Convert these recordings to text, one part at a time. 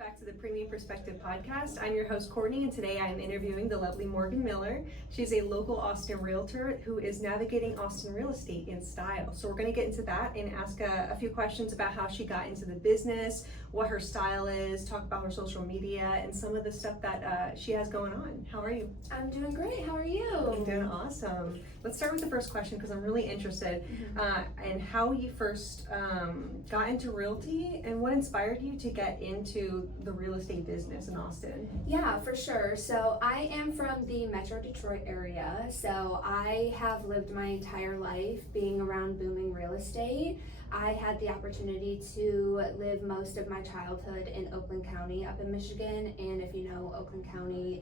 back to the Premium Perspective podcast. I'm your host, Courtney, and today I'm interviewing the lovely Morgan Miller. She's a local Austin realtor who is navigating Austin real estate in style. So we're going to get into that and ask a few questions about how she got into the business, what her style is, talk about her social media, and some of the stuff that she has going on. How are you? I'm doing great. How are you? I'm doing awesome. Let's start with the first question because I'm really interested in how you first got into realty and what inspired you to get into the real estate business in Austin. Yeah, for sure. So I am from the Metro Detroit area. So I have lived my entire life being around booming real estate. I had the opportunity to live most of my childhood in Oakland County up in Michigan. And if you know Oakland County,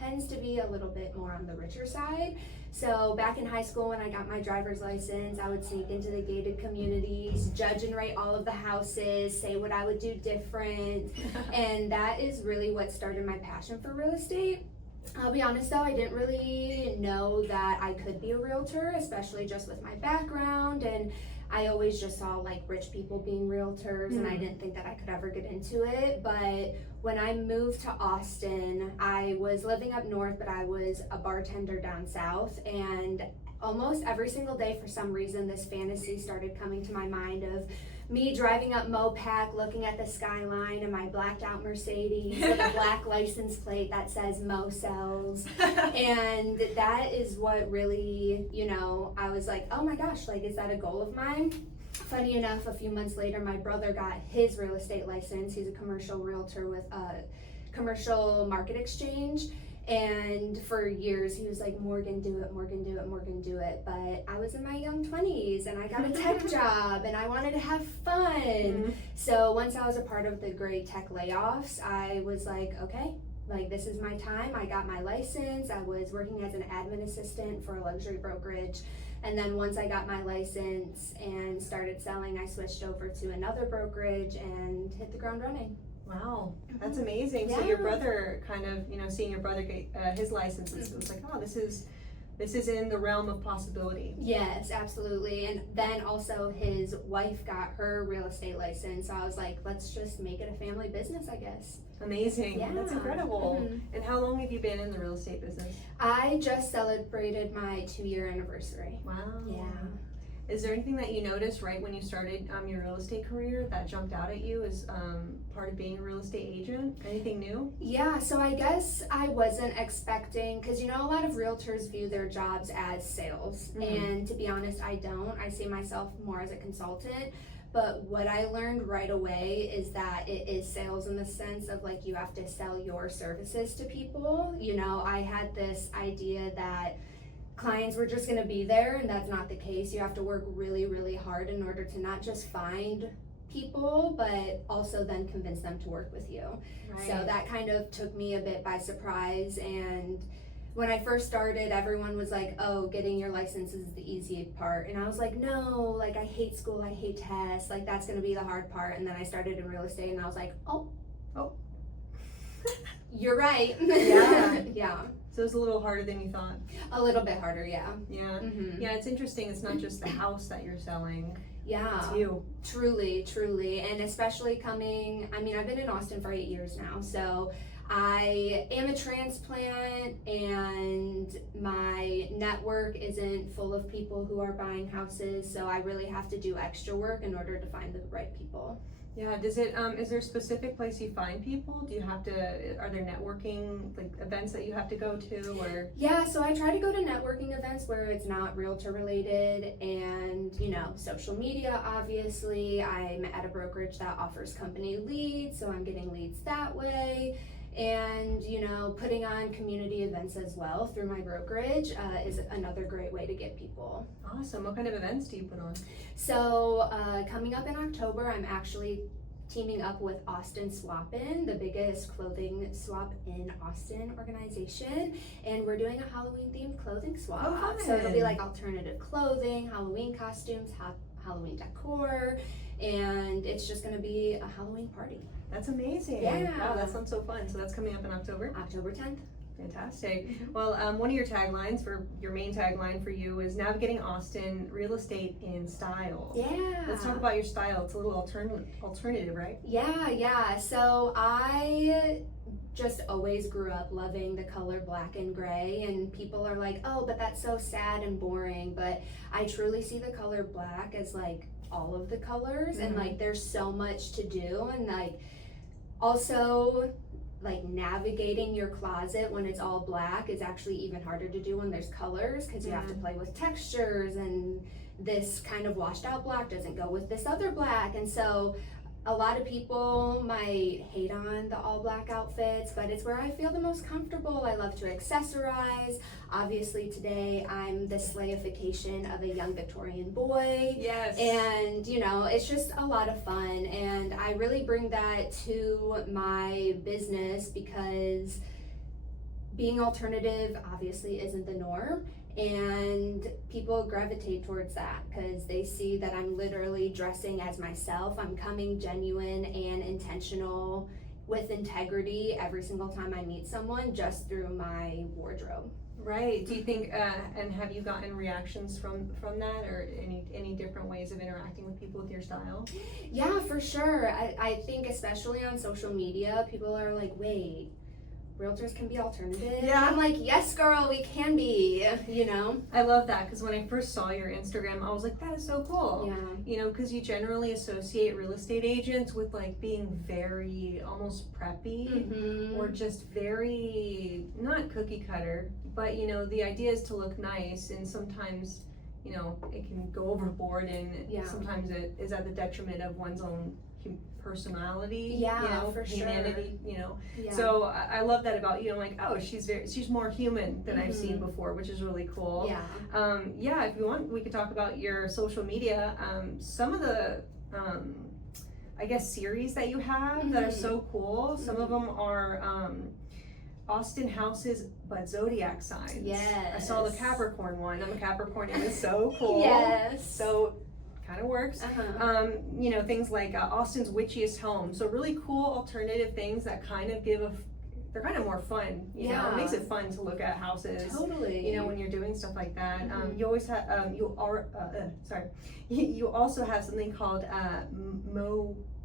tends to be a little bit more on the richer side. So back in high school when I got my driver's license, I would sneak into the gated communities, judge and rate all of the houses, say what I would do different. And that is really what started my passion for real estate. I'll be honest though, I didn't really know that I could be a realtor, especially just with my background, and I always just saw like rich people being realtors and I didn't think that I could ever get into it. But when I moved to Austin, I was living up north, but I was a bartender down south, and almost every single day for some reason this fantasy started coming to my mind of me driving up Mopac, looking at the skyline and my blacked out Mercedes with a black license plate that says Mo Sells. And that is what really, I was like, oh my gosh, like, is that a goal of mine? Funny enough, a few months later, my brother got his real estate license. He's a commercial realtor with a commercial market exchange. And for years he was like, Morgan, do it, Morgan, do it, Morgan, do it. But I was in my young 20s and I got a tech job and I wanted to have fun. So once I was a part of the great tech layoffs, I was like, okay, like this is my time. I got my license. I was working as an admin assistant for a luxury brokerage. And then once I got my license and started selling, I switched over to another brokerage and hit the ground running. Wow, that's amazing. Yeah. So your brother kind of, seeing your brother get his license, it was like, oh, this is in the realm of possibility. Yes, absolutely. And then also his wife got her real estate license. So I was like, let's just make it a family business, I guess. Amazing. Yeah. That's incredible. And how long have you been in the real estate business? I just celebrated my 2-year anniversary. Wow. Yeah. Is there anything that you noticed right when you started your real estate career that jumped out at you as part of being a real estate agent? Anything new? Yeah, so I guess I wasn't expecting, because a lot of realtors view their jobs as sales. And to be honest, I don't. I see myself more as a consultant. But what I learned right away is that it is sales in the sense of like you have to sell your services to people. I had this idea that clients were just going to be there, and that's not the case. You have to work really, really hard in order to not just find people, but also then convince them to work with you. Right. So that kind of took me a bit by surprise. And when I first started, everyone was like, oh, getting your license is the easy part. And I was like, no, like I hate school, I hate tests, like that's going to be the hard part. And then I started in real estate and I was like, oh, you're right. Yeah. Yeah. So it was a little harder than you thought? A little bit harder, yeah. Yeah. Yeah, it's interesting. It's not just the house that you're selling. Yeah. It's you. Truly, truly. And especially I've been in Austin for 8 years now. So I am a transplant and my network isn't full of people who are buying houses. So I really have to do extra work in order to find the right people. Yeah, is there a specific place you find people? Are there networking like events that you have to go to, or? Yeah, so I try to go to networking events where it's not realtor related, and social media, obviously. I'm at a brokerage that offers company leads, so I'm getting leads that way. And putting on community events as well through my brokerage is another great way to get people. Awesome. What kind of events do you put on? So coming up in October, I'm actually teaming up with Austin Swap-In, the biggest clothing swap in Austin organization, and we're doing a Halloween themed clothing swap. Oh, fun. So it'll be like alternative clothing, Halloween costumes, Halloween decor, and it's just going to be a Halloween party. That's amazing. Yeah. Wow, that sounds so fun. So that's coming up in October? October 10th. Fantastic. Well, one of your taglines, for your main tagline for you, is navigating Austin real estate in style. Yeah. Let's talk about your style. It's a little alternative, right? Yeah. So I just always grew up loving the color black and gray, and people are like, oh, but that's so sad and boring. But I truly see the color black as like all of the colors, and like there's so much to do, and like also like navigating your closet when it's all black is actually even harder to do when there's colors, because you have to play with textures, and this kind of washed out black doesn't go with this other black. And so a lot of people might hate on the all black outfits, but it's where I feel the most comfortable. I love to accessorize. Obviously today I'm the slayification of a young Victorian boy. Yes. And you know, it's just a lot of fun, and I really bring that to my business because being alternative obviously isn't the norm, and people gravitate towards that because they see that I'm literally dressing as myself. I'm coming genuine and intentional with integrity every single time I meet someone, just through my wardrobe. Right. Do you think, and have you gotten reactions from that, or any different ways of interacting with people with your style? Yeah, for sure. I think especially on social media, people are like, wait, realtors can be alternative? Yeah. I'm like, yes, girl, we can be, you know? I love that, because when I first saw your Instagram, I was like, that is so cool. Yeah. You know, because you generally associate real estate agents with like being very almost preppy, or just very, not cookie cutter, but you know, the idea is to look nice, and sometimes, you know, it can go overboard, and sometimes it is at the detriment of one's own personality, you know, for humanity, sure. you know. So I love that about you. I'm like, oh, she's more human than I've seen before, which is really cool. Yeah. If you want, we could talk about your social media. Some of the I guess series that you have that are so cool. Some of them are Austin houses, but zodiac signs. Yes. I saw the Capricorn one. I'm a Capricorn, and it's so cool. Yes. So kind of works. You know, things like Austin's witchiest home. So really cool alternative things that kind of they're kind of more fun. You know, it makes it fun to look at houses. Totally. You know, when you're doing stuff like that. You always have you also have something called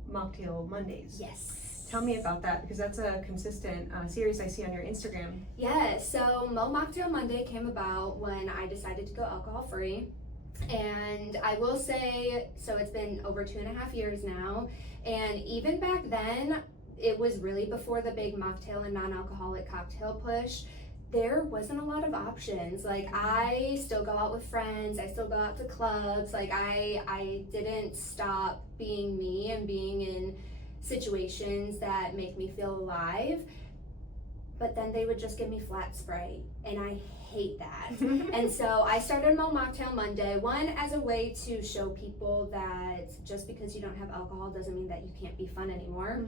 Mocktail Mondays. Yes. Tell me about that, because that's a consistent series I see on your Instagram. Yeah, so Mo Mocktail Monday came about when I decided to go alcohol free. And I will say, so it's been over 2.5 years now, and even back then, it was really before the big mocktail and non-alcoholic cocktail push. There wasn't a lot of options. Like, I still go out with friends, I still go out to clubs. Like, I didn't stop being me and being in situations that make me feel alive, but then they would just give me flat Sprite, and I hate that. And so I started Mo Mocktail Monday, one, as a way to show people that just because you don't have alcohol doesn't mean that you can't be fun anymore,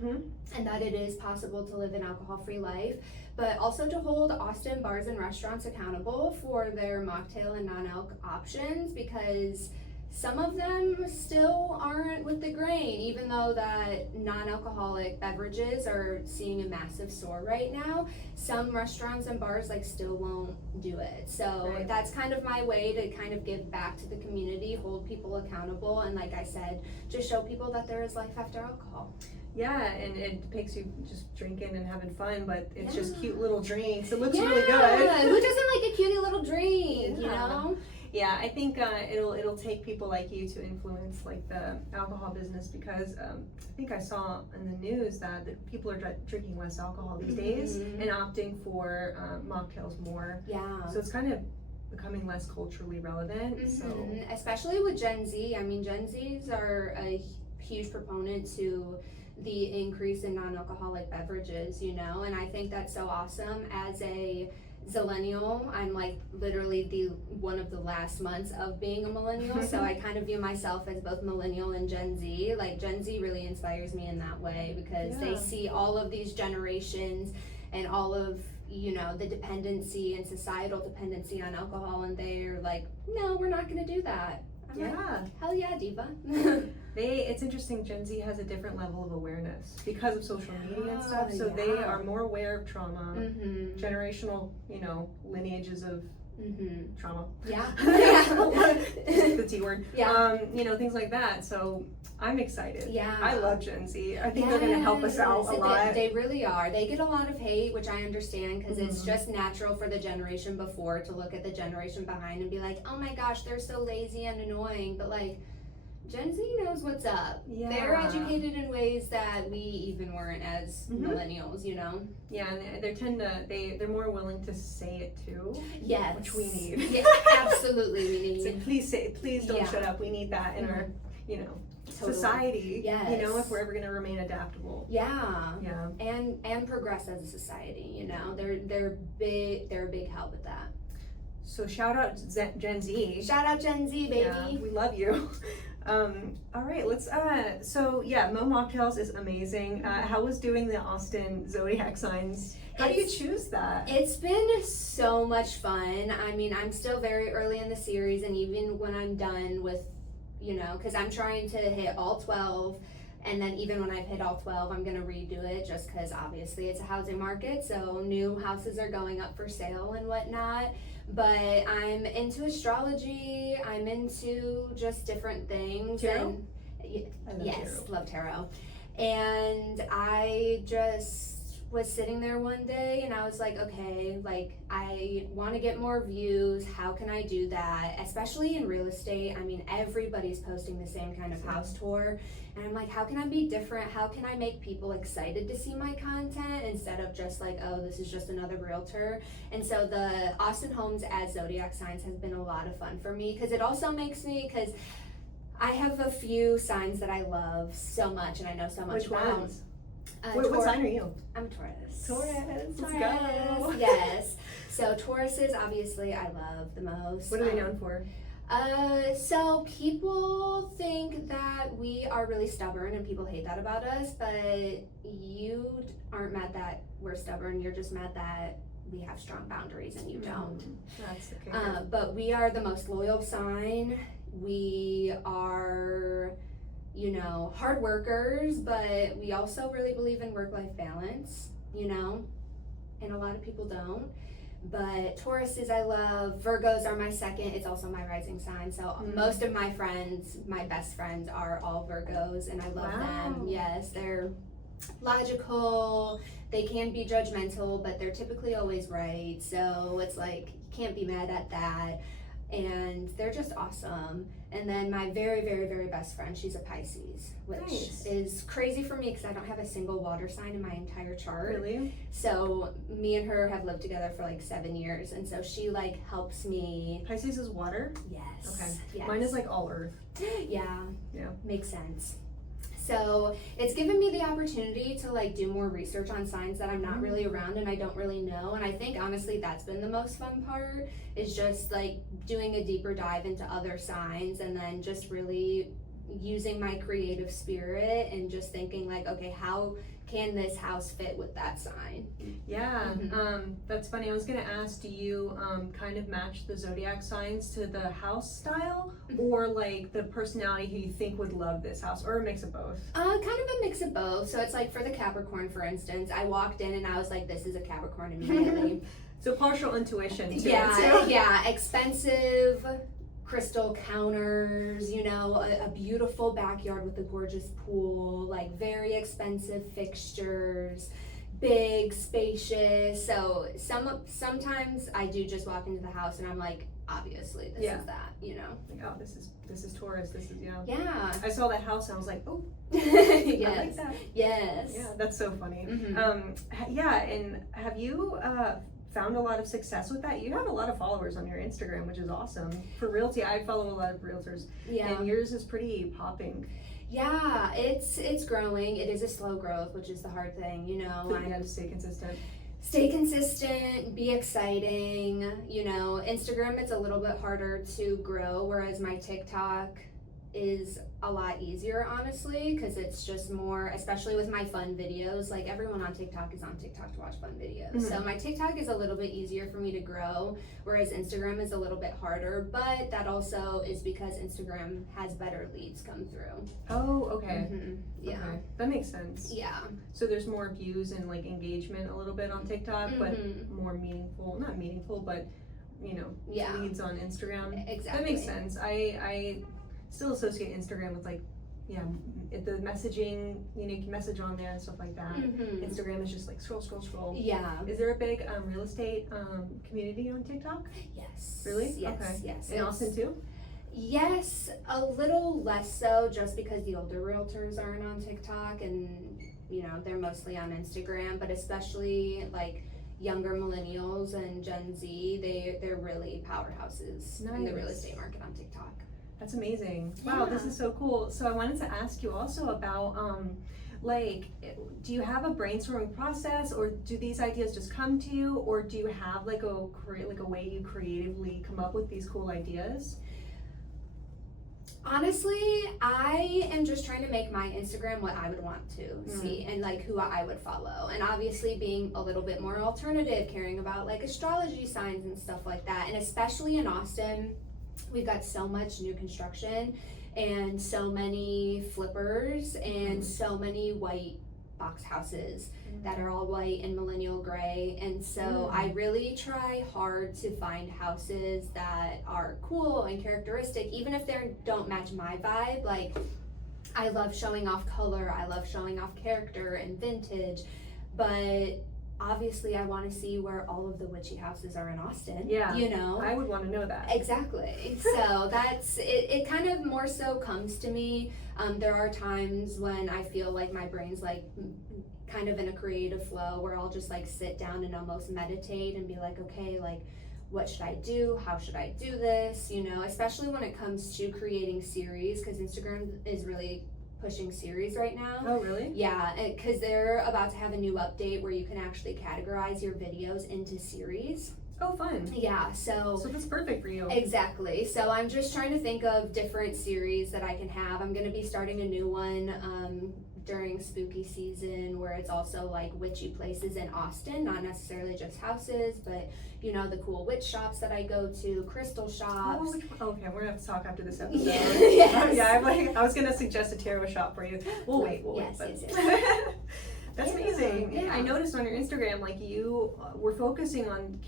and that it is possible to live an alcohol-free life, but also to hold Austin bars and restaurants accountable for their mocktail and non-alc options, because some of them still aren't with the grain, even though that non-alcoholic beverages are seeing a massive soar right now. Some restaurants and bars like still won't do it. So that's kind of my way to kind of give back to the community, hold people accountable, and like I said, just show people that there is life after alcohol. Yeah, and it depicts you just drinking and having fun, but it's just cute little drinks. It looks really good. Who doesn't like a cutie little drink, you know? Yeah, I think it'll take people like you to influence like the alcohol business, because I think I saw in the news that people are drinking less alcohol these days and opting for mocktails more. Yeah. So it's kind of becoming less culturally relevant. So especially with Gen Z. I mean, Gen Zs are a huge proponent to the increase in non-alcoholic beverages, you know, and I think that's so awesome. As a Zillennial, I'm like literally one of the last months of being a millennial, so I kind of view myself as both millennial and Gen Z. Like, Gen Z really inspires me in that way, because they see all of these generations and all of, you know, the dependency and societal dependency on alcohol, and they're like, no, we're not gonna do that. I'm like, hell yeah, diva. It's interesting, Gen Z has a different level of awareness because of social media and stuff, so they Yeah. are more aware of trauma, Mm-hmm. generational, lineages of Mm-hmm. trauma. Yeah. The T word. Yeah. Things like that. So I'm excited. Yeah. I love Gen Z. I think they're going to help us out a lot. They really are. They get a lot of hate, which I understand because it's Mhm. just natural for the generation before to look at the generation behind and be like, oh my gosh, they're so lazy and annoying. But like, Gen Z knows what's up. Yeah. They're educated in ways that we even weren't as Mhm. millennials, Yeah, and they're more willing to say it too. Yes. Which we need. Yeah, absolutely we need. So please don't Yeah. shut up. We need that in our, Totally. Society. Yes. If we're ever going to remain adaptable. Yeah. Yeah. And progress as a society, They're a big help with that. So shout out Gen Z. Shout out Gen Z, baby. Yeah, we love you. All right, let's Mo Mocktails is amazing. How was doing the Austin zodiac signs? How do you choose that? It's been so much fun. I mean, I'm still very early in the series, and even when I'm done with, because I'm trying to hit all 12, and then even when I've hit all 12, I'm gonna redo it just because obviously it's a housing market, so new houses are going up for sale and whatnot. But I'm into astrology, I'm into just different things. Tarot? And love tarot. And I just was sitting there one day and I was like, okay, like I want to get more views. How can I do that? Especially in real estate. I mean, everybody's posting the same kind of house tour. And I'm like, how can I be different? How can I make people excited to see my content instead of just like, oh, this is just another realtor? And so the Austin Homes as zodiac signs has been a lot of fun for me because it also makes me, because I have a few signs that I love so much and I know so much Which about. ones? What sign are you? I'm a Taurus. Taurus. Let's Taurus. go. Yes. So Tauruses, obviously, I love the most. What are they known for? So people think that we are really stubborn and people hate that about us, but you aren't mad that we're stubborn. You're just mad that we have strong boundaries and you don't. That's okay. But we are the most loyal sign. We are, hard workers, but we also really believe in work-life balance, and a lot of people don't. But Tauruses I love. Virgos are my second. It's also my rising sign. So most of my friends, my best friends, are all Virgos, and I love them. Yes, they're logical. They can be judgmental, but they're typically always right. So it's like, you can't be mad at that. And they're just awesome. And then my very, very, very best friend, she's a Pisces, which is crazy for me because I don't have a single water sign in my entire chart. Really? So me and her have lived together for like 7 years, and so she like helps me. Pisces is water? Yes. Okay. Yes. Mine is like all earth. Yeah. Yeah. Makes sense. So it's given me the opportunity to like do more research on signs that I'm not really around and I don't really know. And I think honestly that's been the most fun part, is just like doing a deeper dive into other signs and then just really using my creative spirit and just thinking like, okay, how can this house fit with that sign? Yeah, that's funny. I was gonna ask, do you kind of match the zodiac signs to the house style, or like the personality who you think would love this house, or a mix of both? Kind of a mix of both. So it's like for the Capricorn, for instance, I walked in and I was like, this is a Capricorn immediately. So partial intuition too. Yeah, expensive crystal counters, a beautiful backyard with a gorgeous pool, like very expensive fixtures, big, spacious. So sometimes I do just walk into the house and I'm like, obviously this is that, Like, oh, this is Taurus. This is Yeah. I saw that house and I was like, oh, yes. I like that. Yes. Yeah, that's so funny. Mm-hmm. And have you found a lot of success with that? You have a lot of followers on your Instagram, which is awesome. For realty, I follow a lot of realtors, and yours is pretty popping. Yeah, it's growing. It is a slow growth, which is the hard thing, But you have to stay consistent. Stay consistent, be exciting. Instagram, it's a little bit harder to grow, whereas my TikTok, is a lot easier, honestly, because it's just more, especially with my fun videos, like everyone on TikTok is on TikTok to watch fun videos. So my TikTok is a little bit easier for me to grow, whereas Instagram is a little bit harder, but that also is because Instagram has better leads come through. Oh, okay. Yeah. Okay. That makes sense. Yeah. So there's more views and like engagement a little bit on TikTok, but more meaningful, not meaningful, but leads on Instagram. Exactly. That makes sense. I still associate Instagram with like, the messaging, you can message on there and stuff like that. Instagram is just like scroll. Yeah. Is there a big real estate community on TikTok? Yes. Really? Yes. Okay. Yes. In Austin too? Yes, a little less so, just because the older realtors aren't on TikTok and they're mostly on Instagram, but especially like younger millennials and Gen Z, they're really powerhouses in the real estate market on TikTok. That's amazing. Wow, this is so cool. So I wanted to ask you also about do you have a brainstorming process, or do these ideas just come to you, or do you have like a way you creatively come up with these cool ideas? Honestly, I am just trying to make my Instagram what I would want to see and like who I would follow. And obviously being a little bit more alternative, caring about like astrology signs and stuff like that. And especially in Austin, we've got so much new construction and so many flippers and so many white box houses that are all white and millennial gray, and so I really try hard to find houses that are cool and characteristic, even if they don't match my vibe. Like, I love showing off color, I love showing off character and vintage, but obviously I want to see where all of the witchy houses are in Austin. Yeah, I would want to know that. Exactly. So that's it kind of more so comes to me. There are times when I feel like my brain's like kind of in a creative flow where I'll just like sit down and almost meditate and be like, okay, like what should I do? How should I do this? Especially when it comes to creating series, because Instagram is really pushing series right now. Oh, really? Yeah, because they're about to have a new update where you can actually categorize your videos into series. Oh, fun. Yeah, so that's perfect for you. Exactly. So I'm just trying to think of different series that I can have. I'm going to be starting a new one during spooky season, where it's also like witchy places in Austin, not necessarily just houses, but the cool witch shops that I go to, crystal shops. Okay, we're gonna have to talk after this episode. Yes. I was gonna suggest a tarot shop for you. We'll wait. Yes. That's amazing. Yeah. I noticed on your Instagram, like you were focusing on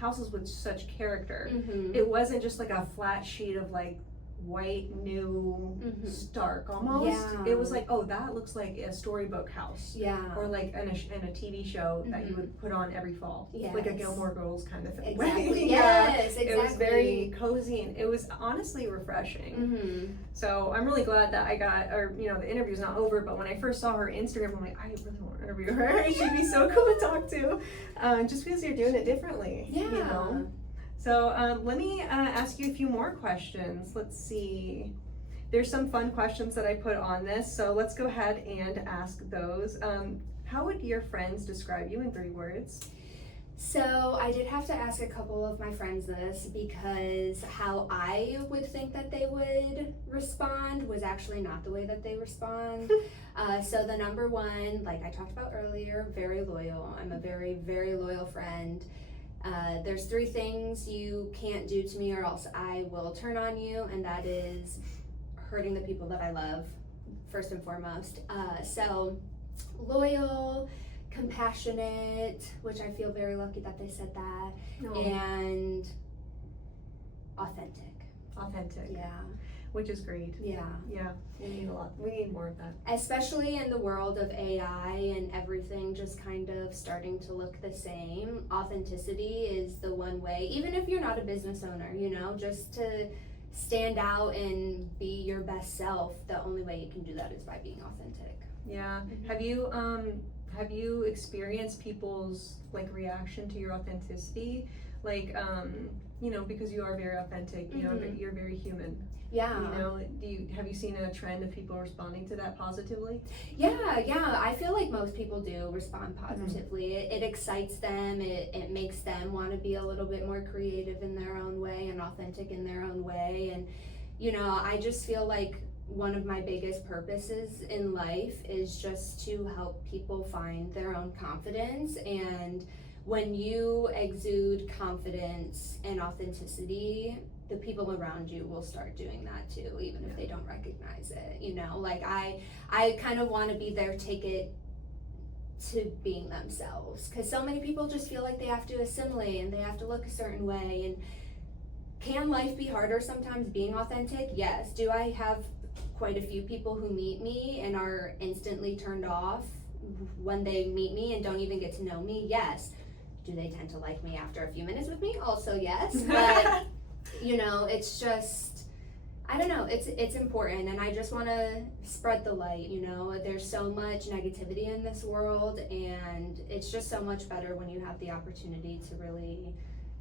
houses with such character. It wasn't just like a flat sheet of like white, new, stark almost. Yeah. It was like, oh, that looks like a storybook house. Yeah. Or like in a TV show that you would put on every fall. Yes. Like a Gilmore Girls kind of thing. Exactly. Yes, exactly. It was very cozy and it was honestly refreshing. So I'm really glad that I got, the interview's not over, but when I first saw her Instagram, I'm like, I really want to interview her. She'd be so cool to talk to. Just because you're doing it differently. Yeah. So let me ask you a few more questions. Let's see. There's some fun questions that I put on this, so let's go ahead and ask those. How would your friends describe you in 3 words? So I did have to ask a couple of my friends this, because how I would think that they would respond was actually not the way that they respond. So the number one, like I talked about earlier, very loyal. I'm a very, very loyal friend. There's 3 things you can't do to me or else I will turn on you, and that is hurting the people that I love, first and foremost. So loyal, compassionate, which I feel very lucky that they said that, and authentic. Authentic. Yeah. Which is great. Yeah. Yeah. We need a lot. We need more of that. Especially in the world of AI and everything just kind of starting to look the same. Authenticity is the one way, even if you're not a business owner, just to stand out and be your best self. The only way you can do that is by being authentic. Yeah. Have you experienced people's like reaction to your authenticity? Like, because you are very authentic, you're very human. Yeah. Have you seen a trend of people responding to that positively? Yeah. I feel like most people do respond positively. It excites them. It makes them want to be a little bit more creative in their own way and authentic in their own way. And you know, I just feel like one of my biggest purposes in life is just to help people find their own confidence. And when you exude confidence and authenticity, the people around you will start doing that too, even if they don't recognize it. You know, like I kind of want to be their ticket to being themselves, because so many people just feel like they have to assimilate and they have to look a certain way. And can life be harder sometimes being authentic? Yes. Do I have quite a few people who meet me and are instantly turned off when they meet me and don't even get to know me? Yes. Do they tend to like me after a few minutes with me? Also yes. But you know, it's just, I don't know, it's important, and I just want to spread the light. You know, there's so much negativity in this world, and it's just so much better when you have the opportunity to really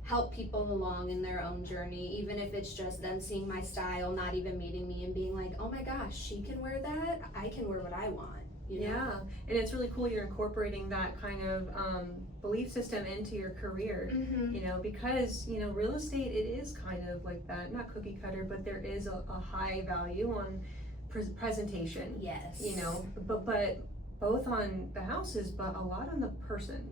help people along in their own journey, even if it's just them seeing my style, not even meeting me, and being like, oh my gosh, she can wear that, I can wear what I want. You know? Yeah, and it's really cool you're incorporating that kind of belief system into your career, you know, because, you know, real estate, it is kind of like that, not cookie cutter, but there is a high value on presentation. Yes. You know, but both on the houses, but a lot on the person.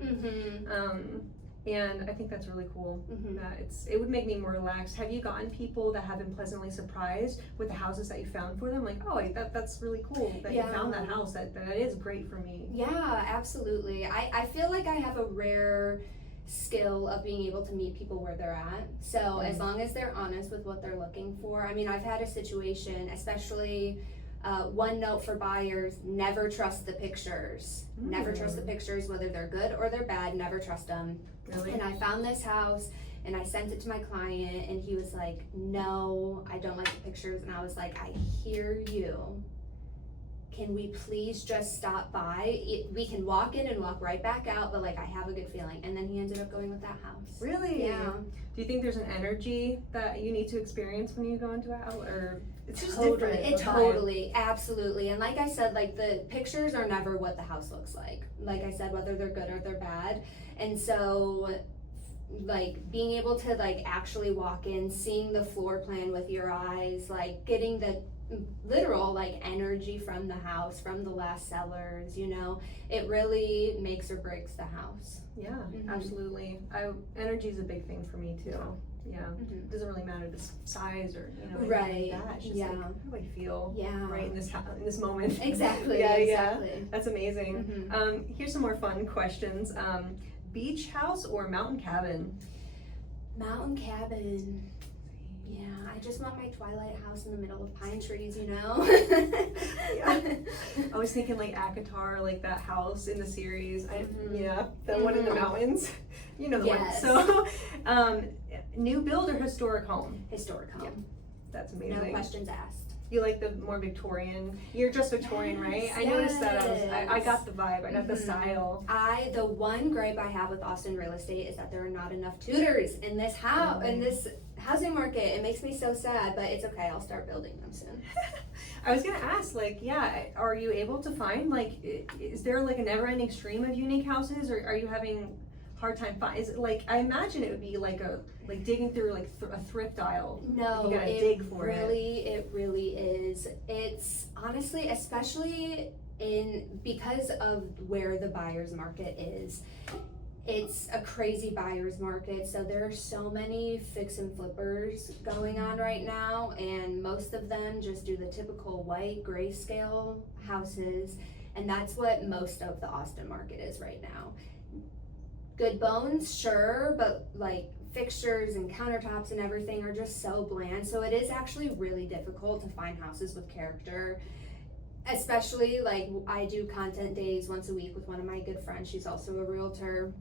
And I think that's really cool. That it would make me more relaxed. Have you gotten people that have been pleasantly surprised with the houses that you found for them? Like, oh, that's really cool that you found that house. That is great for me. Yeah, absolutely. I feel like I have a rare skill of being able to meet people where they're at. So as long as they're honest with what they're looking for. I mean, I've had a situation, especially one note for buyers: never trust the pictures. Never trust the pictures, whether they're good or they're bad. Never trust them. Really? And I found this house and I sent it to my client, and he was like, no, I don't like the pictures. And I was like, I hear you. Can we please just stop by? We can walk in and walk right back out, but like, I have a good feeling. And then he ended up going with that house. Really? Yeah. Do you think there's an energy that you need to experience when you go into a house, or it's just Totally. different? It totally, absolutely. And like I said, like the pictures are never what the house looks like. Like I said, whether they're good or they're bad. And so like being able to like actually walk in, seeing the floor plan with your eyes, like getting the literal like energy from the house, from the last sellers, you know, it really makes or breaks the house. Yeah, absolutely. Energy is a big thing for me too. Yeah, it doesn't really matter the size or, you know, anything like that. It's just like, how do I feel right in this moment? Exactly. Yeah. That's amazing. Here's some more fun questions. Beach house or mountain cabin? Mountain cabin. Yeah, I just want my Twilight house in the middle of pine trees, you know? I was thinking like Akatar, like that house in the series. The one in the mountains. You know the one. So, new build or historic home? Historic home. Yeah, that's amazing. No questions asked. You like the more Victorian? You're just Victorian, right? I noticed that. I got the vibe. I got the style. The one gripe I have with Austin real estate is that there are not enough tutors in this house, in this housing market. It makes me so sad, but it's okay. I'll start building them soon. I was gonna ask, like, are you able to find, like, is there like a never-ending stream of unique houses, or are you having hard time finding? Is it like, I imagine it would be like digging through like a thrift aisle. No, you gotta dig for it really is. It's honestly, especially because of where the buyer's market is, it's a crazy buyer's market. So there are so many fix and flippers going on right now, and most of them just do the typical white grayscale houses, and that's what most of the Austin market is right now. Good bones, sure, but like fixtures and countertops and everything are just so bland. So it is actually really difficult to find houses with character, especially like I do content days once a week with one of my good friends. She's also a realtor,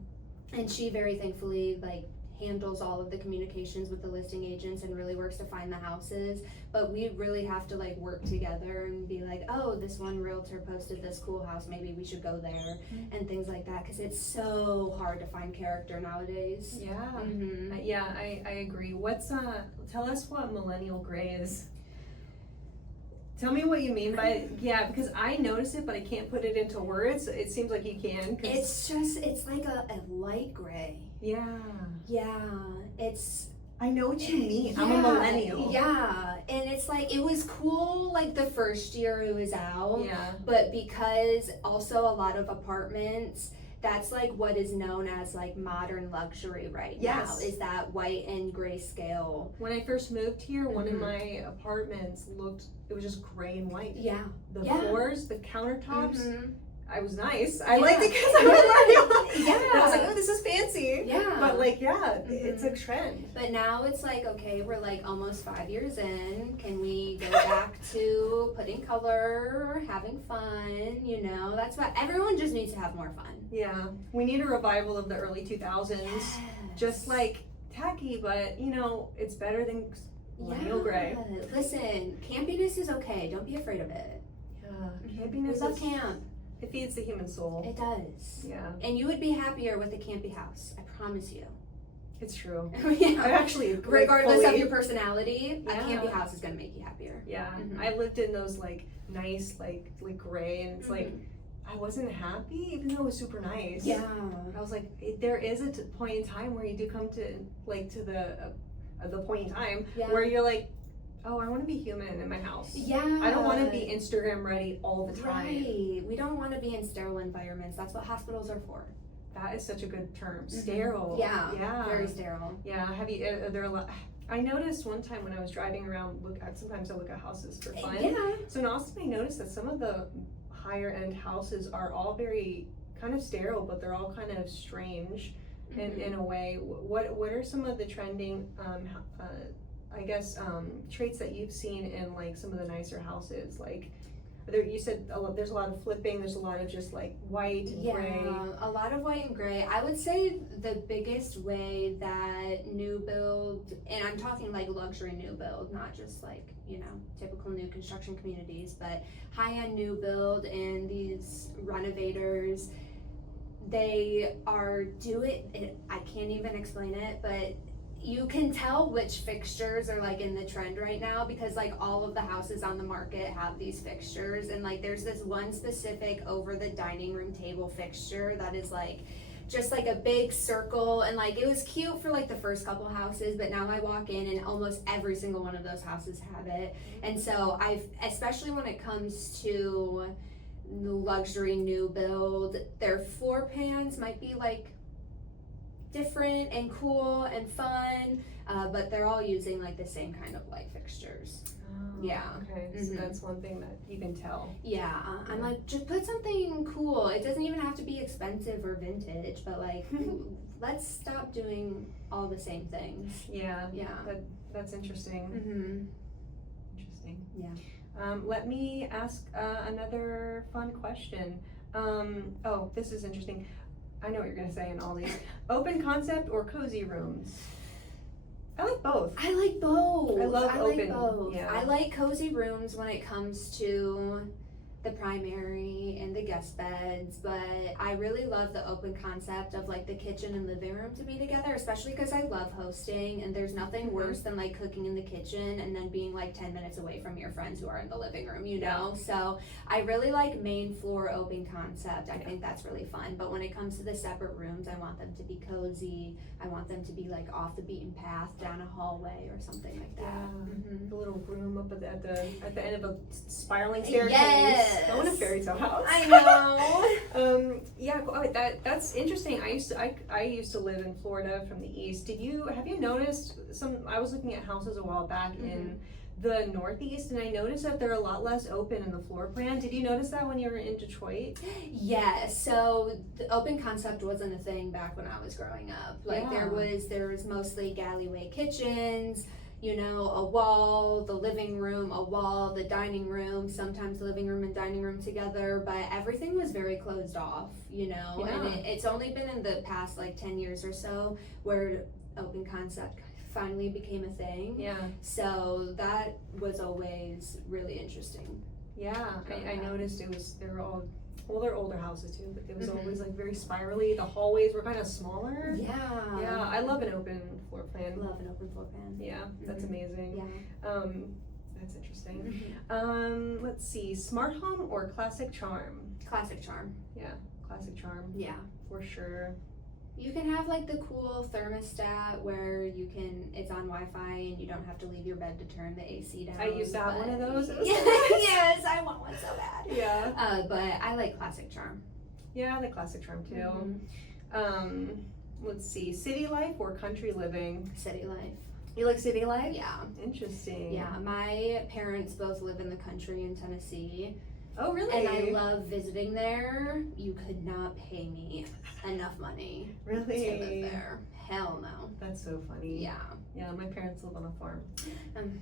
and she very thankfully like handles all of the communications with the listing agents and really works to find the houses. But we really have to like work together and be like, oh, this one realtor posted this cool house, maybe we should go there, and things like that, because it's so hard to find character nowadays. I agree. Tell us what millennial gray is. Tell me what you mean by it. Yeah, because I notice it, but I can't put it into words. It seems like you can. It's like a light gray. Yeah. Yeah, it's I know what you mean. I'm a millennial. Yeah, and it's like, it was cool like the first year it was out. Yeah. But because also a lot of apartments, that's like what is known as like modern luxury right Yes. now, is that white and grayscale. When I first moved here, one of Mhm. my apartments it was just gray and white. Yeah. The Yeah. floors, the countertops, Mhm. I was nice. I Yeah. liked it because I'm a millennial. Yeah. And I was like, oh, this is fancy. Yeah. But like, it's a trend. But now it's like, okay, we're like almost 5 years in. Can we go back to putting color, having fun? You know, that's what everyone just needs to have more fun. Yeah. We need a revival of the early 2000s. Yes. Just like tacky, but you know, it's better than millennial gray. Listen, campiness is okay. Don't be afraid of it. Yeah. We Campiness love camp. it feeds the human soul. It does. Yeah. And you would be happier with a campy house. I promise you. It's true. Yeah. I actually agree. Regardless fully. of your personality, Yeah. a campy house is gonna make you happier. Yeah. Mhm. I lived in those like nice like gray, and it's like I wasn't happy even though it was super nice. Yeah. I was like, there is a point in time where you do come to like to the point in time Yeah. where you're like, oh, I want to be human in my house. Yeah. I don't want to be Instagram ready all the time. Right. We don't want to be in sterile environments. That's what hospitals are for. That is such a good term. Sterile. Yeah. Yeah. Very sterile. Yeah. Have you? Are there a lot? I noticed one time when I was driving around. Sometimes I look at houses for fun. Yeah. So in Austin, I noticed that some of the higher end houses are all very kind of sterile, but they're all kind of strange in a way. What are some of the trending I guess traits that you've seen in like some of the nicer houses? Like you said there's a lot of flipping, there's a lot of just like white and gray. A lot of white and gray. I would say the biggest way that new build, and I'm talking like luxury new build, not just like, you know, typical new construction communities, but high-end new build and these renovators, they are I can't even explain it, but you can tell which fixtures are like in the trend right now, because like all of the houses on the market have these fixtures, and like there's this one specific over the dining room table fixture that is like just like a big circle, and like it was cute for like the first couple houses, but now I walk in and almost every single one of those houses have it. And so especially when it comes to luxury new build, their floor plans might be like different and cool and fun, but they're all using like the same kind of light fixtures. Oh, Yeah. Okay, so that's one thing that you can tell. Yeah, I'm like, just put something cool. It doesn't even have to be expensive or vintage, but like, let's stop doing all the same things. Yeah. Yeah. That's interesting. Mm-hmm. Interesting. Yeah. Let me ask another fun question. Oh, this is interesting. I know what you're gonna say in all these. Open concept or cozy rooms? I like both. I like both. I love open. Like both. Yeah. I like cozy rooms when it comes to the primary and the guest beds, but I really love the open concept of like the kitchen and living room to be together, especially because I love hosting, and there's nothing worse than like cooking in the kitchen and then being like 10 minutes away from your friends who are in the living room, you know? So I really like main floor open concept. I think that's really fun. But when it comes to the separate rooms, I want them to be cozy. I want them to be like off the beaten path down a hallway or something like that. Yeah. The little room up at the end of a spiraling staircase. Yes. I want a fairy tale house. I know. Yeah, that's interesting. I used to live in Florida from the east. Have you noticed I was looking at houses a while back in the Northeast, and I noticed that they're a lot less open in the floor plan. Did you notice that when you were in Detroit? Yeah, so the open concept wasn't a thing back when I was growing up. Like there was mostly galleyway kitchens, you know, a wall, the living room, a wall, the dining room, sometimes the living room and dining room together, but everything was very closed off, you know, and it's only been in the past like 10 years or so where open concept finally became a thing. Yeah. So that was always really interesting. Yeah, I noticed they're older houses too, but it was always like very spirally. The hallways were kind of smaller. Yeah. Yeah, I love an open floor plan. Love an open floor plan. Yeah, that's amazing. Yeah. That's interesting. Let's see, smart home or classic charm? Classic charm. Yeah, classic charm. Yeah. For sure. You can have like the cool thermostat where it's on Wi-Fi and you don't have to leave your bed to turn the AC down. I used to have one of those. Yes, I want one so bad. Yeah. But I like classic charm. Yeah, I like classic charm too. Mhm. Let's see, city life or country living? City life. You like city life? Yeah. Interesting. Yeah, my parents both live in the country in Tennessee. Oh, really? And I love visiting there. You could not pay me enough money Really? to live there. Hell no. That's so funny. Yeah. Yeah, my parents live on a farm.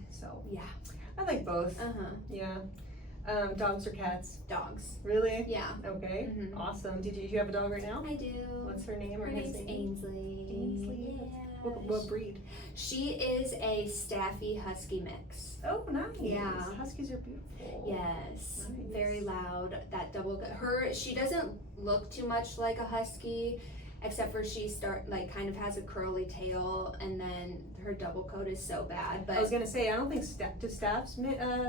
So Yeah. I like both. Uh-huh. Yeah. Dogs or cats? Dogs. Really? Yeah. Okay. Mhm. Awesome. Do you have a dog right now? I do. What's her name or Her his name's name? Ainsley. Ainsley. Yeah. What breed? She is a Staffy Husky mix. Oh, nice. Yeah. Huskies are beautiful. Yes. Nice. Very loud. That double she doesn't look too much like a husky, except for she kind of has a curly tail, and then her double coat is so bad. But I was gonna say, I don't think do staffs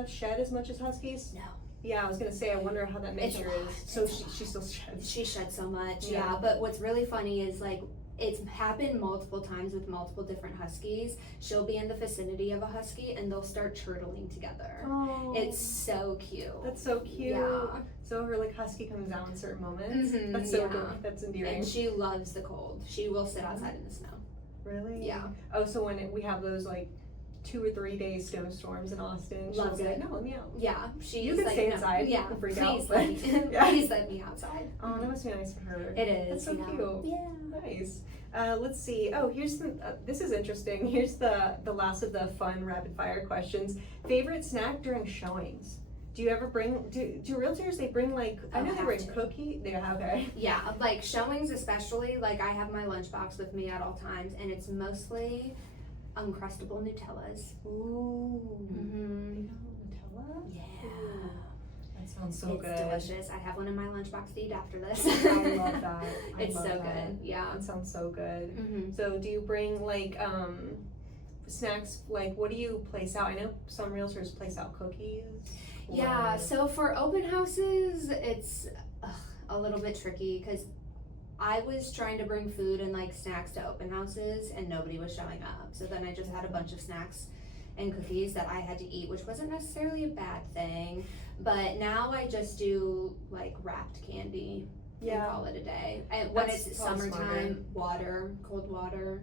shed as much as huskies. no. Yeah, I was gonna say, I wonder how that mixture a lot. is. So It's a she still sheds. She sheds so much, Yeah. yeah. But what's really funny is like it's happened multiple times with multiple different huskies. She'll be in the vicinity of a husky and they'll start chortling together. Oh, It's so cute. that's so cute. Yeah. So her husky comes out in certain moments. Mhm, That's so yeah. good. That's endearing. And she loves the cold. She will sit outside in the snow. Really? Yeah. Oh, so when we have those 2 or 3 day snowstorms in Austin, she'll Loves be like, it. no, let me out. Yeah, she's You can like, stay no, inside. Yeah, You can freak please out, let me, but- yeah. please let me outside. Oh, that must be nice for her. It is. That's so yeah. cute. Yeah. Nice. Let's see. Oh, here's this is interesting. Here's the last of the fun rapid fire questions. Favorite snack during showings? Do you ever bring, do realtors, they bring I know they have bring to. cookie, okay. Yeah, like showings especially, I have my lunchbox with me at all times, and it's mostly Uncrustable Nutellas. Ooh. Mm-hmm. Nutella? Yeah. Ooh. That sounds so It's good. delicious. I have one in my lunchbox to eat after this. I love that. It's love so that. good. Yeah. That sounds so good. Mm-hmm. So do you bring snacks, what do you place out? I know some realtors place out cookies. Yeah, or- so for open houses, it's a little bit tricky because I was trying to bring food and snacks to open houses and nobody was showing up. So then I just had a bunch of snacks and cookies that I had to eat, which wasn't necessarily a bad thing. But now I just do wrapped candy and call it a day. And when That's it's probably summertime, cold water.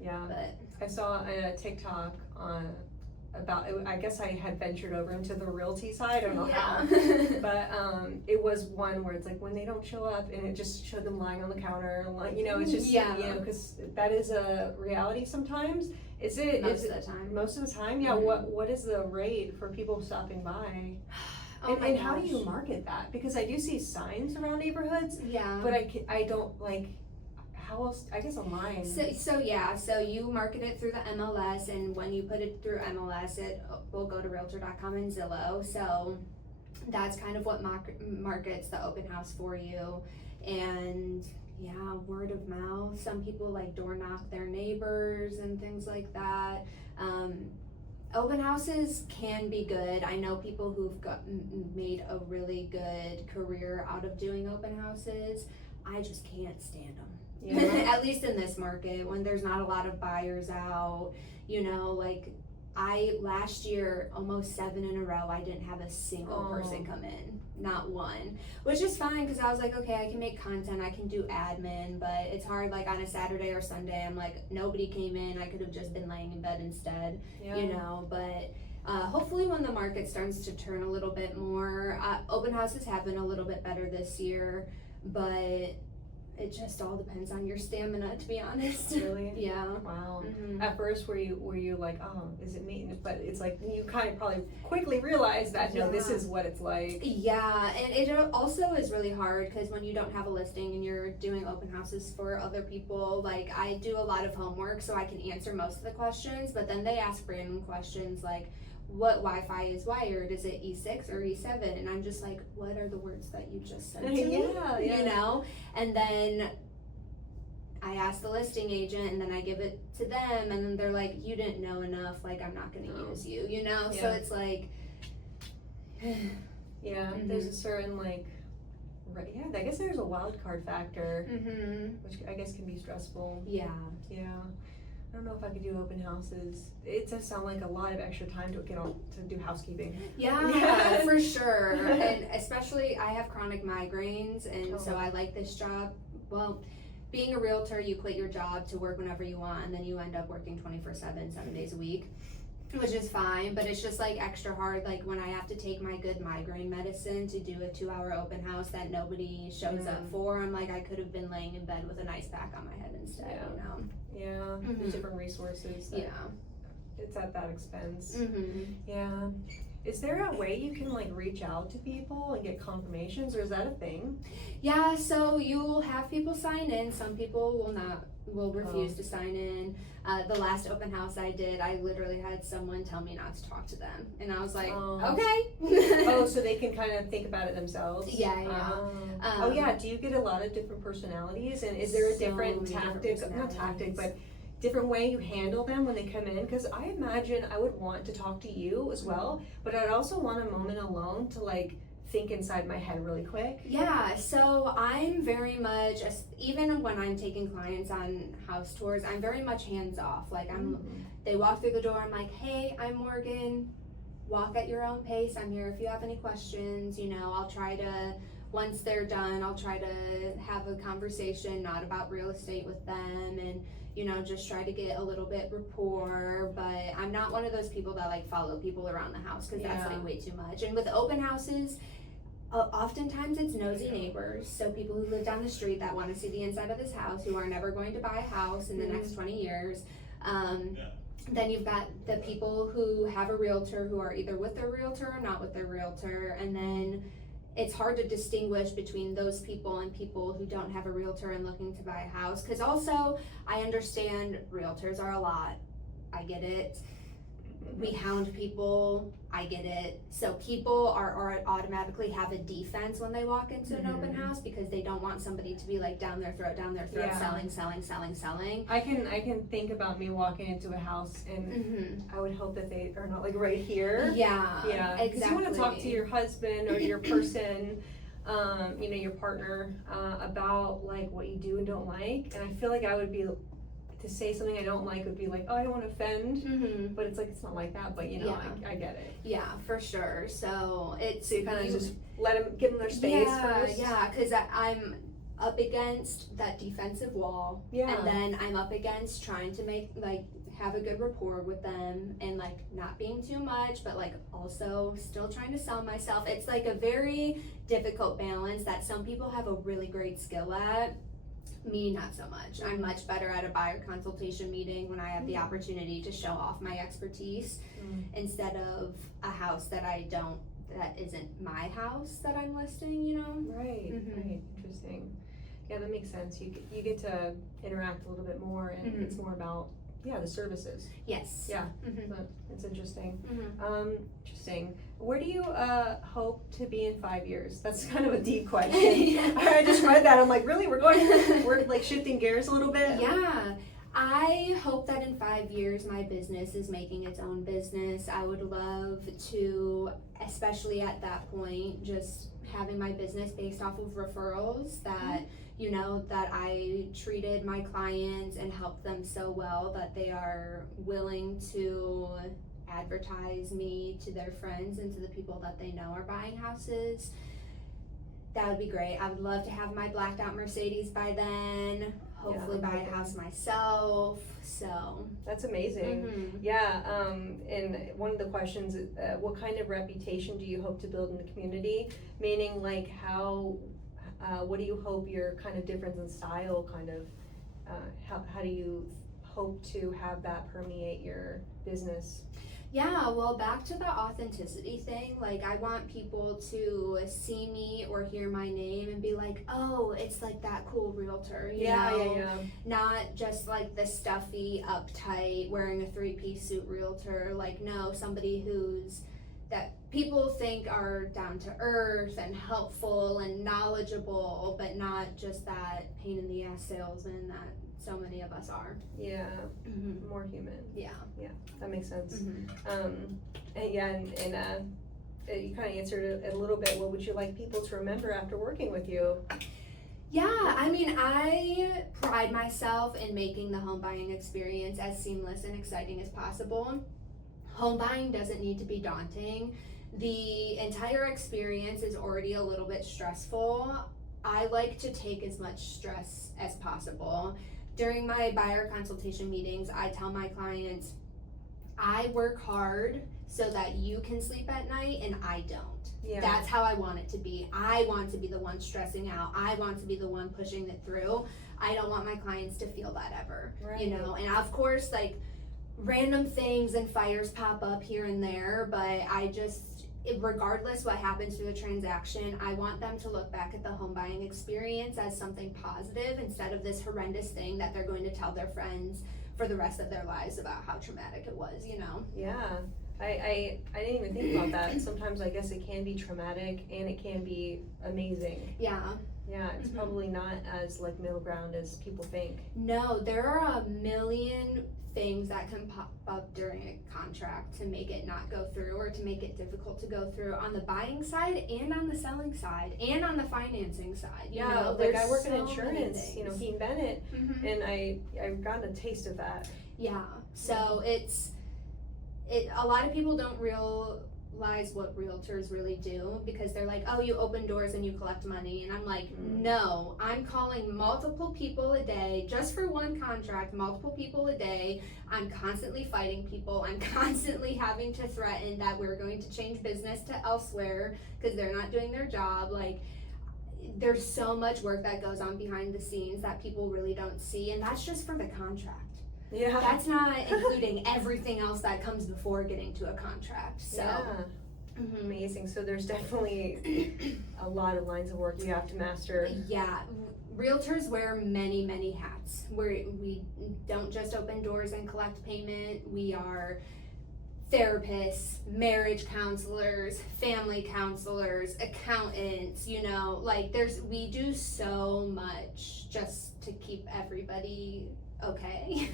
Yeah. But I saw a TikTok about, I guess I had ventured over into the realty side, I don't know how. But it was one where it's when they don't show up, and it just showed them lying on the counter, it's just, because that is a reality sometimes. Most of the time. Most of the time, yeah. Mhm. What is the rate for people stopping by? Oh my and how do you gosh. market that? Because I do see signs around neighborhoods, Yeah. but I don't how else, I guess online. So you market it through the MLS, and when you put it through MLS, it will go to Realtor.com and Zillow. So that's kind of what markets the open house for you. And yeah, word of mouth. Some people door knock their neighbors and things like that. Open houses can be good. I know people who've made a really good career out of doing open houses. I just can't stand them. Yeah. At least in this market, when there's not a lot of buyers out, last year, almost 7 in a row, I didn't have a single person come in, not one, which is fine because I was okay, I can make content, I can do admin, but it's hard on a Saturday or Sunday, I'm nobody came in, I could have just been laying in bed instead, but hopefully when the market starts to turn a little bit more, open houses have been a little bit better this year, but it just all depends on your stamina, to be honest. Really? Yeah. Wow. Mm-hmm. At first, were you oh, is it maintenance? But it's you kind of probably quickly realize that no, this is what it's like. Yeah, and it also is really hard because when you don't have a listing and you're doing open houses for other people, I do a lot of homework so I can answer most of the questions, but then they ask random questions what Wi-Fi is wired? Is it E6 or E7? And I'm just what are the words that you just said to me? Yeah. And then I ask the listing agent, and then I give it to them, and then they're you didn't know enough, I'm not going to use you, So it's Yeah, Mm-hmm. there's a certain Right, yeah, I guess there's a wild card factor, Mm-hmm. which I guess can be stressful. Yeah. Yeah. I don't know if I could do open houses. It does sound like a lot of extra time to get on to do housekeeping. Yeah, for sure. And especially I have chronic migraines, and so Oh. I like this job. Well, being a realtor, you quit your job to work whenever you want, and then you end up working 24/7, 7 days a week, which is fine, but it's just like extra hard, like when I have to take my good migraine medicine to do a 2-hour open house that nobody shows up for. I'm like, I could have been laying in bed with an ice pack on my head instead, you know? Yeah, there's different resources. That it's at that expense. Yeah. Is there a way you can like reach out to people and get confirmations, or is that a thing? Yeah, so you'll have people sign in. Some people will refuse to sign in. The last open house I did, I literally had someone tell me not to talk to them, and I was like, okay. Oh, so they can kind of think about it themselves. Yeah. Oh yeah. Do you get a lot of different personalities, and is there a different tactic? Not tactic, but different way you handle them when they come in? Because I imagine I would want to talk to you as well, but I'd also want a moment alone to like think inside my head really quick. Yeah, so I'm very much, even when I'm taking clients on house tours, I'm very much hands off. Like they walk through the door, I'm like, hey, I'm Morgan, walk at your own pace. I'm here if you have any questions. You know, I'll try to, once they're done, I'll try to have a conversation, not about real estate with them, and you know, just try to get a little bit rapport. But I'm not one of those people that like follow people around the house, because that's like way too much. And with open houses, oftentimes it's nosy neighbors, so people who live down the street that want to see the inside of this house, who are never going to buy a house in the next 20 years. Then you've got the people who have a realtor who are either with their realtor or not with their realtor, and then it's hard to distinguish between those people and people who don't have a realtor and looking to buy a house. Because also, I understand realtors are a lot. I get it. We hound people. I get it. So people are automatically have a defense when they walk into an open house, because they don't want somebody to be like down their throat, selling. I can think about me walking into a house, and I would hope that they are not like right here. Yeah, Because exactly. you want to talk to your husband or your person, you know, your partner, about like what you do and don't like. And I feel like I would be, to say something I don't like would be like, oh, I don't want to offend, but it's like, it's not like that, but you know, I get it. Yeah, for sure. So it's, So you kind of just give them their space first. Yeah, because I'm up against that defensive wall, and then I'm up against trying to make have a good rapport with them, and like not being too much, but like also still trying to sell myself. It's like a very difficult balance that some people have a really great skill at. Me, not so much. I'm much better at a buyer consultation meeting when I have the opportunity to show off my expertise, instead of a house that isn't my house that I'm listing, you know? Right, right, interesting. Yeah, that makes sense. You get to interact a little bit more, and it's more about, the services. Yes. Yeah, it's interesting. Interesting. Where do you hope to be in 5 years? That's kind of a deep question. I just read that. I'm like, really? We're like shifting gears a little bit? Yeah. I hope that in 5 years my business is making its own business. I would love to, especially at that point, just having my business based off of referrals, that you know, that I treated my clients and helped them so well that they are willing to advertise me to their friends and to the people that they know are buying houses. That would be great. I would love to have my blacked out Mercedes by then. Hopefully buy a house myself. So that's amazing. Yeah. And one of the questions is, what kind of reputation do you hope to build in the community? Meaning, like, what do you hope your kind of difference in style kind of, how do you hope to have that permeate your business? Yeah, well, back to the authenticity thing, like I want people to see me or hear my name and be like, oh, it's like that cool realtor, you know? Not just like the stuffy, uptight, wearing a 3-piece suit realtor. Like, no, somebody that people think are down to earth and helpful and knowledgeable, but not just that pain in the ass salesman that so many of us are. Yeah, more human. Yeah, that makes sense. And you kind of answered it a little bit. What would you like people to remember after working with you? Yeah, I mean, I pride myself in making the home buying experience as seamless and exciting as possible. Home buying doesn't need to be daunting. The entire experience is already a little bit stressful. I like to take as much stress as possible. During my buyer consultation meetings, I tell my clients, I work hard so that you can sleep at night and I don't. Yeah. That's how I want it to be. I want to be the one stressing out. I want to be the one pushing it through. I don't want my clients to feel that ever, Right. you know? And of course, like, random things and fires pop up here and there, but I just, regardless what happens through the transaction, I want them to look back at the home buying experience as something positive instead of this horrendous thing that they're going to tell their friends for the rest of their lives about how traumatic it was, you know? Yeah. I didn't even think about that. Sometimes I guess it can be traumatic and it can be amazing. Yeah. Yeah, it's probably not as like middle ground as people think. No, there are a million things that can pop up during a contract to make it not go through or to make it difficult to go through on the buying side and on the selling side and on the financing side. You know, like I there's work in so many insurance, you know, things. Heaton Bennett, Mhm. and I've gotten a taste of that. Yeah, so a lot of people don't realize what realtors really do because they're like, oh, you open doors and you collect money, and I'm like, no, I'm calling multiple people a day just for one contract, multiple people a day. I'm constantly fighting people. I'm constantly having to threaten that we're going to change business to elsewhere because they're not doing their job. Like, there's so much work that goes on behind the scenes that people really don't see, and that's just for the contract. Yeah. That's not including everything else that comes before getting to a contract. So, Yeah. mhm. Amazing. So there's definitely a lot of lines of work you have to master. Yeah, realtors wear many, many hats. We don't just open doors and collect payment. We are therapists, marriage counselors, family counselors, accountants, you know, like we do so much just to keep everybody okay.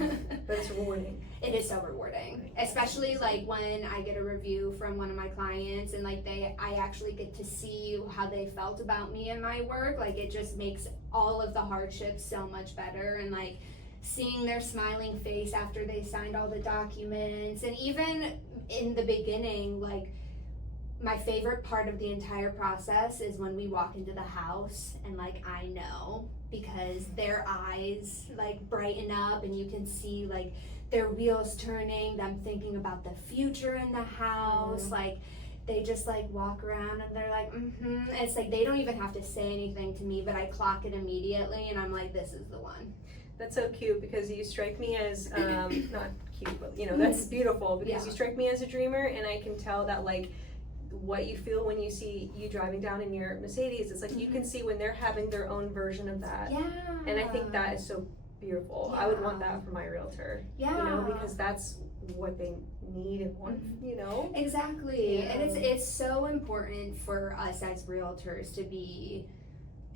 But it's rewarding. It is so rewarding, especially like when I get a review from one of my clients and like I actually get to see how they felt about me and my work. Like, it just makes all of the hardships so much better, and like seeing their smiling face after they signed all the documents, and even in the beginning, like, my favorite part of the entire process is when we walk into the house and like I know, because their eyes like brighten up and you can see like their wheels turning, them thinking about the future in the house. Like, they just like walk around and they're like, mm-hmm. It's like they don't even have to say anything to me, but I clock it immediately and I'm like, this is the one. That's so cute because you strike me as not cute, but you know, that's beautiful because Yeah. you strike me as a dreamer, and I can tell that like what you feel when you see you driving down in your Mercedes. It's like you can see when they're having their own version of that. Yeah. And I think that is so beautiful. Yeah. I would want that for my realtor. Yeah. You know, because that's what they need and want, you know? Exactly. Yeah. And it's so important for us as realtors to be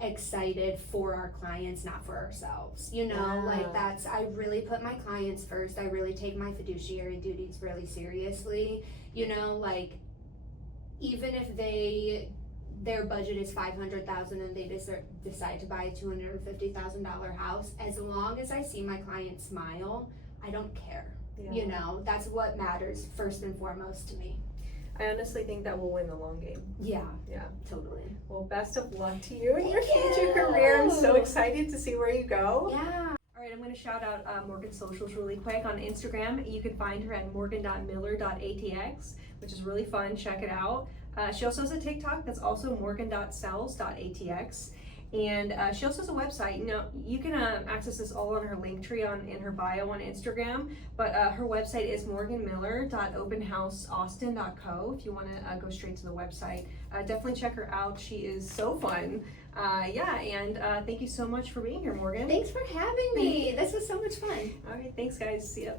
excited for our clients, not for ourselves. You know, Yeah. like I really put my clients first. I really take my fiduciary duties really seriously. You know, like, even if their budget is $500,000 and they decide to buy a $250,000 house, as long as I see my client smile, I don't care. Yeah. You know, that's what matters first and foremost to me. I honestly think that will win the long game. Yeah. Yeah. Totally. Well, best of luck to you in your Thank future you. career. I'm so excited to see where you go. Yeah. All right, I'm going to shout out Morgan's socials really quick. On Instagram, you can find her at morgan.miller.atx, which is really fun. Check it out. She also has a TikTok that's also morgan.sells.atx. And she also has a website. Now, you can access this all on her link tree in her bio on Instagram, but her website is morganmiller.openhouseaustin.co if you want to go straight to the website. Definitely check her out. She is so fun. And thank you so much for being here, Morgan. Thanks for having me. This was so much fun. All right, thanks guys. See ya.